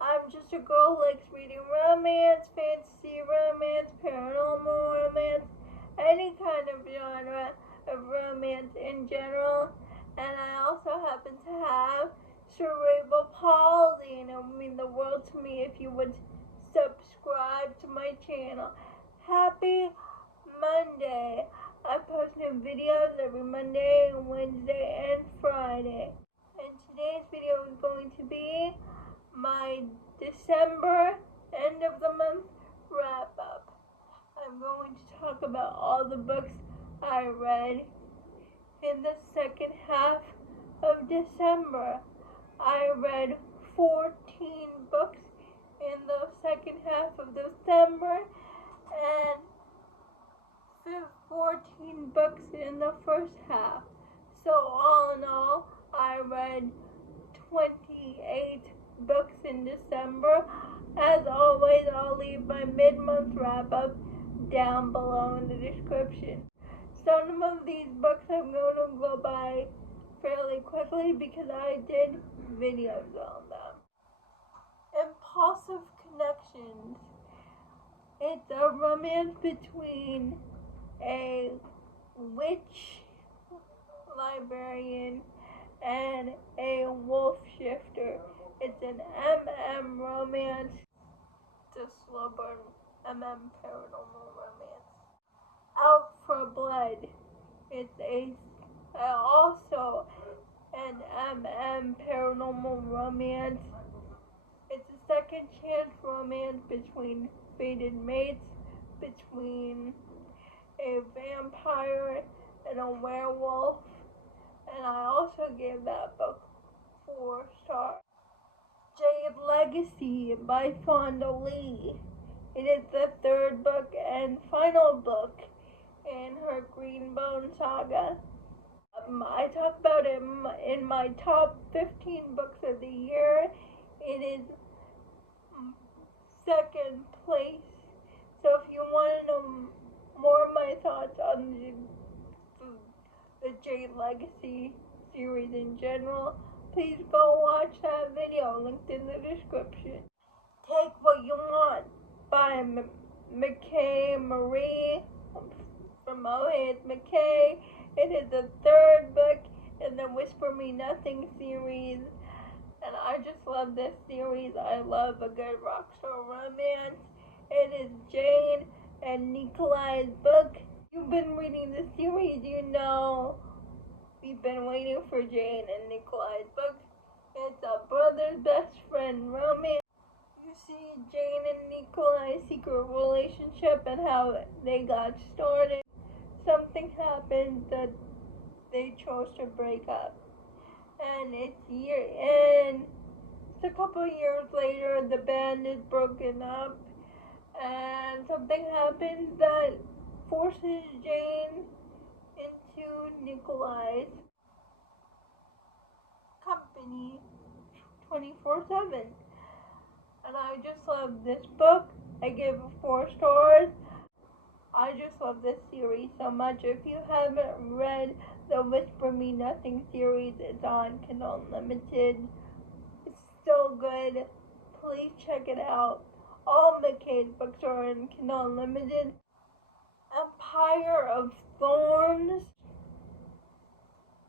I'm just a girl who likes reading romance, fantasy romance, paranormal romance, any kind of genre of romance in general. And I also happen to have cerebral palsy, and it would mean the world to me if you would subscribe to my channel. Happy Monday! I post new videos every Monday, Wednesday, and Friday. And today's video is going to be my December end of the month wrap up. I'm going to talk about all the books I read in the second half of December. I read 14 books in the second half of December and 14 books in the first half. So all in all, I read 28 books in December. As always, I'll leave my mid-month wrap-up down below in the description. Some of these books I'm going to go by fairly quickly because I did videos on them. Impulsive Connections. It's a romance between a witch librarian and a wolf shifter. It's an MM romance. It's a slow burn MM paranormal romance. Out for Blood. It's also an MM paranormal romance. It's a second chance romance between fated mates, between a vampire and a werewolf. And I also gave that book 4 stars. Jade Legacy by Fonda Lee. It is the third book and final book in her Greenbone saga. I talk about it in my top 15 books of the year. It is second place. So if you want to know more of my thoughts on the Jade Legacy series in general, please go watch that video linked in the description. Take What You Want by McKay Marie from O.H. McKay. It is the third book in the Whisper Me Nothing series, and I just love this series. I love a good rockstar romance. It is Jane and Nikolai's book. You've been reading the series, you know we've been waiting for Jane and Nikolai's book. It's a brother's best friend romance. You see Jane and Nikolai's secret relationship and how they got started. Something happened that they chose to break up. And it's a couple years later, the band is broken up. And something happens that forces Jane into Nikolai's company 24/7. And I just love this book. I gave it 4 stars. I just love this series so much. If you haven't read the Whisper Me Nothing series, it's on Kindle Unlimited. It's so good. Please check it out. All McKay's books are in Kindle Unlimited. Empire of Thorns.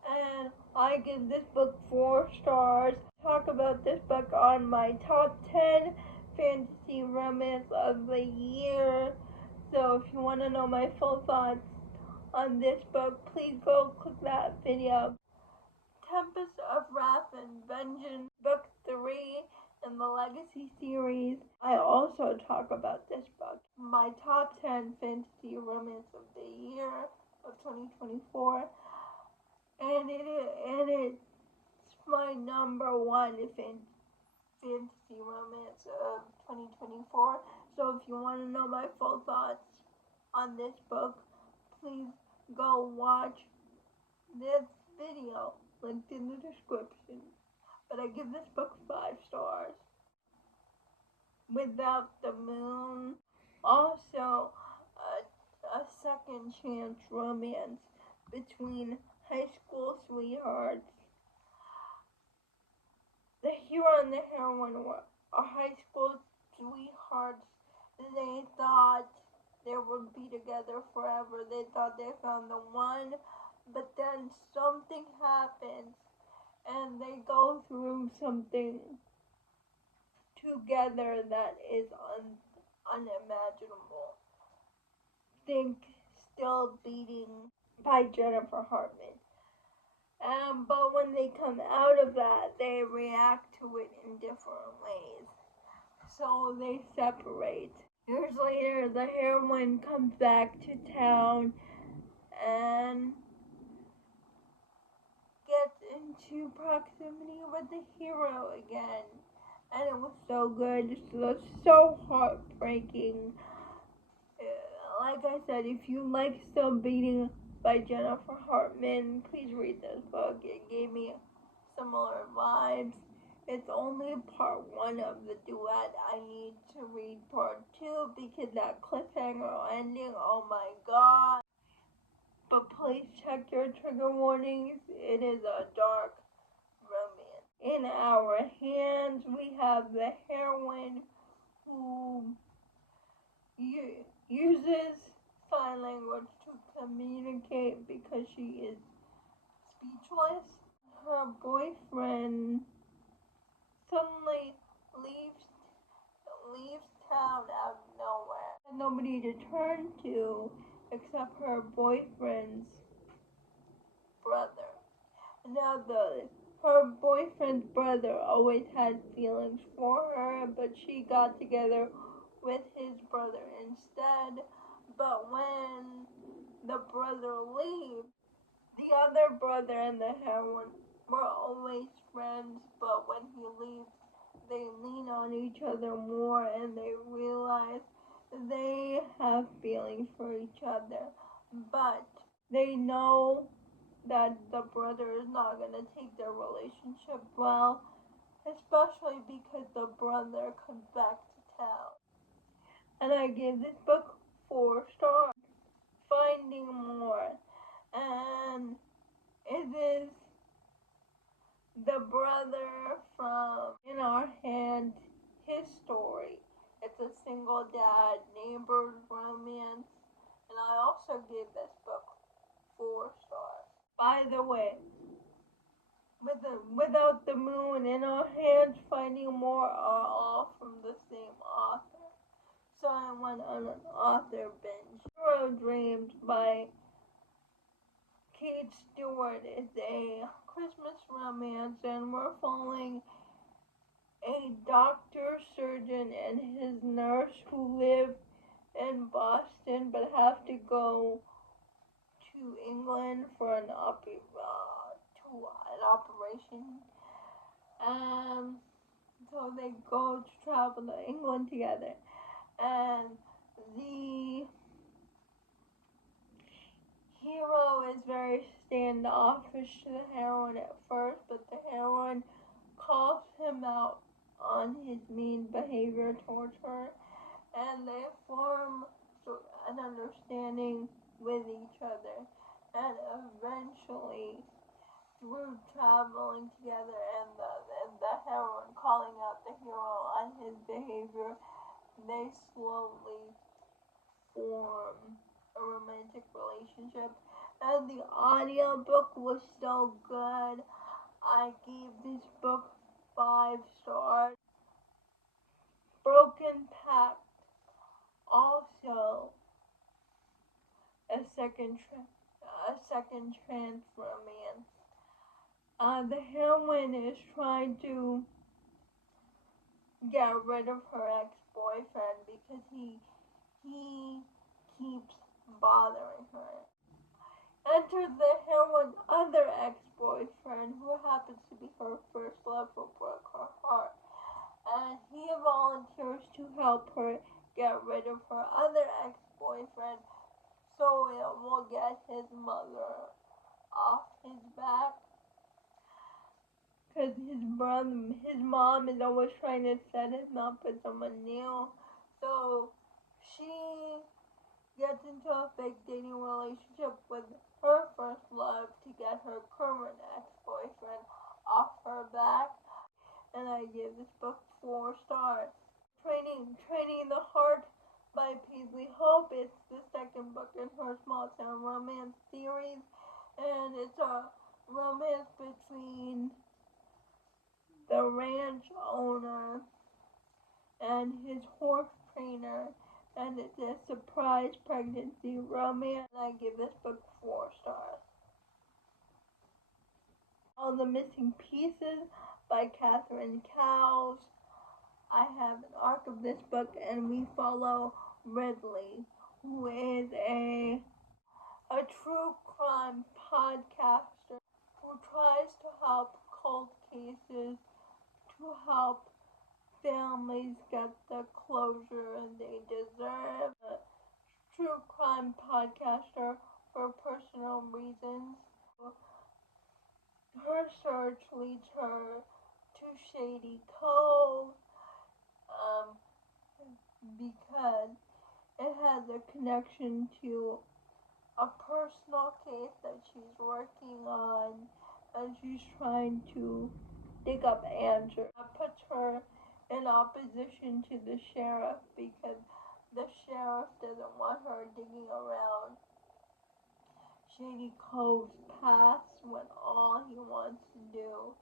And I give this book 4 stars. Talk about this book on my top 10 fantasy romance of the year. So if you want to know my full thoughts on this book, please go click that video. Tempest of Wrath and Vengeance, book 3 in the Legacy series. I also talk about this book. My top 10 fantasy romance of the year of 2024. And it's my number 1 fantasy romance of 2024. So if you want to know my full thoughts on this book, please go watch this video linked in the description. But I give this book 5 stars. Without the Moon, also a second chance romance between high school sweethearts. The hero and the heroine are high school sweethearts. They thought they would be together forever. They thought they found the one, but then something happens and they go through something together that is unimaginable. Think Still Beating by Jennifer Hartman. But when they come out of that, they react to it in different ways. So they separate. Years later, the heroine comes back to town and gets into proximity with the hero again. And it was so good. It was so heartbreaking. Like I said, if you like Still Beating by Jennifer Hartman, please read this book. It gave me similar vibes. It's only part 1 of the duet. I need to read part 2 because that cliffhanger ending, oh my god. But please check your trigger warnings. It is a dark romance. In our hands, we have the heroine who uses sign language to communicate because she is speechless. Her boyfriend suddenly leaves town out of nowhere. Nobody to turn to except her boyfriend's brother. Now her boyfriend's brother always had feelings for her, but she got together with his brother instead. But when the brother leaves, the other brother and the heroine were always friends, but when he leaves, they lean on each other more and they realize they have feelings for each other. But they know that the brother is not going to take their relationship well, especially because the brother comes back to town. And I gave this book 4 stars. Finding More. And it is the brother from In Our Hand, his story. It's a single dad neighbor's romance. And I also gave this book 4 stars. By the way, Without the Moon, In Our Hands, Finding More are all from the same author. So I went on an author binge. Hero Dreams by Kate Stewart is a Christmas romance, and we're following a doctor, surgeon, and his nurse who live in Boston but have to go to England for an operation. So they go to travel to England together. And the hero is very standoffish to the heroine at first, but the heroine calls him out on his mean behavior towards her, and they form an understanding with each other. And eventually, through traveling together and the heroine calling out the hero on his behavior, they slowly form a romantic relationship. And the audiobook was so good. I gave this book 5 stars. Broken Pact, also a second chance romance. The heroine is trying to get rid of her ex-boyfriend because he keeps bothering her. Enter the heroine's other ex-boyfriend, who happens to be her first love, who broke her heart. And he volunteers to help her get rid of her other ex-boyfriend so it will get his mother off his back. Because his mom is always trying to set him up with someone new. So she gets into a fake dating relationship with her first love to get her current ex-boyfriend off her back. and I give this book 4 stars. Training the Heart by Paisley Hope. It's the second book in her small town romance series, and it's a romance between the ranch owner and his horse trainer, and it's a surprise pregnancy romance. I give this book 4 stars. All the Missing Pieces by Catherine Cowles. I have an arc of this book, and we follow Ridley, who is a true crime podcaster who tries to help cold cases, to help families get the closure they deserve. A true crime podcaster for personal reasons. Her search leads her to Shady Cove because it has a connection to a personal case that she's working on, and she's trying to dig up answers. That puts her in opposition to the sheriff because the sheriff doesn't want her digging around Shady Cove's past when all he wants to do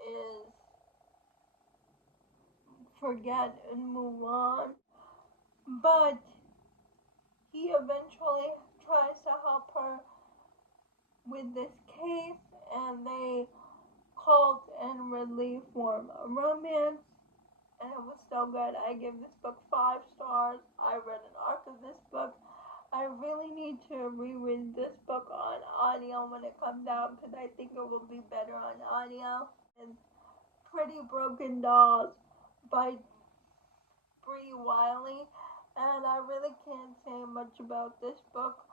is forget and move on. But he eventually tries to help her with this case, and they Colt and Ridley form a romance, and it was so good. I give this book 5 stars. I read an arc of this book. I really need to reread this book on audio when it comes out because I think it will be better on audio. And Pretty Broken Dolls by Bree Wiley, and I really can't say much about this book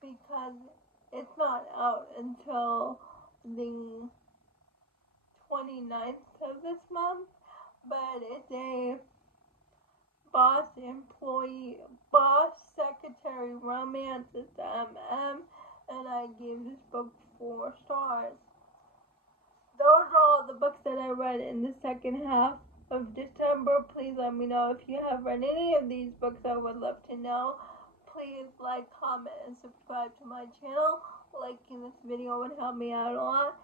because it's not out until the 29th of this month, but it's a boss secretary romance. It's MM, and I gave this book 4 stars. Those are all the books that I read in the second half of December. Please let me know if you have read any of these books. I would love to know. Please like, comment, and subscribe to my channel. Liking this video would help me out a lot.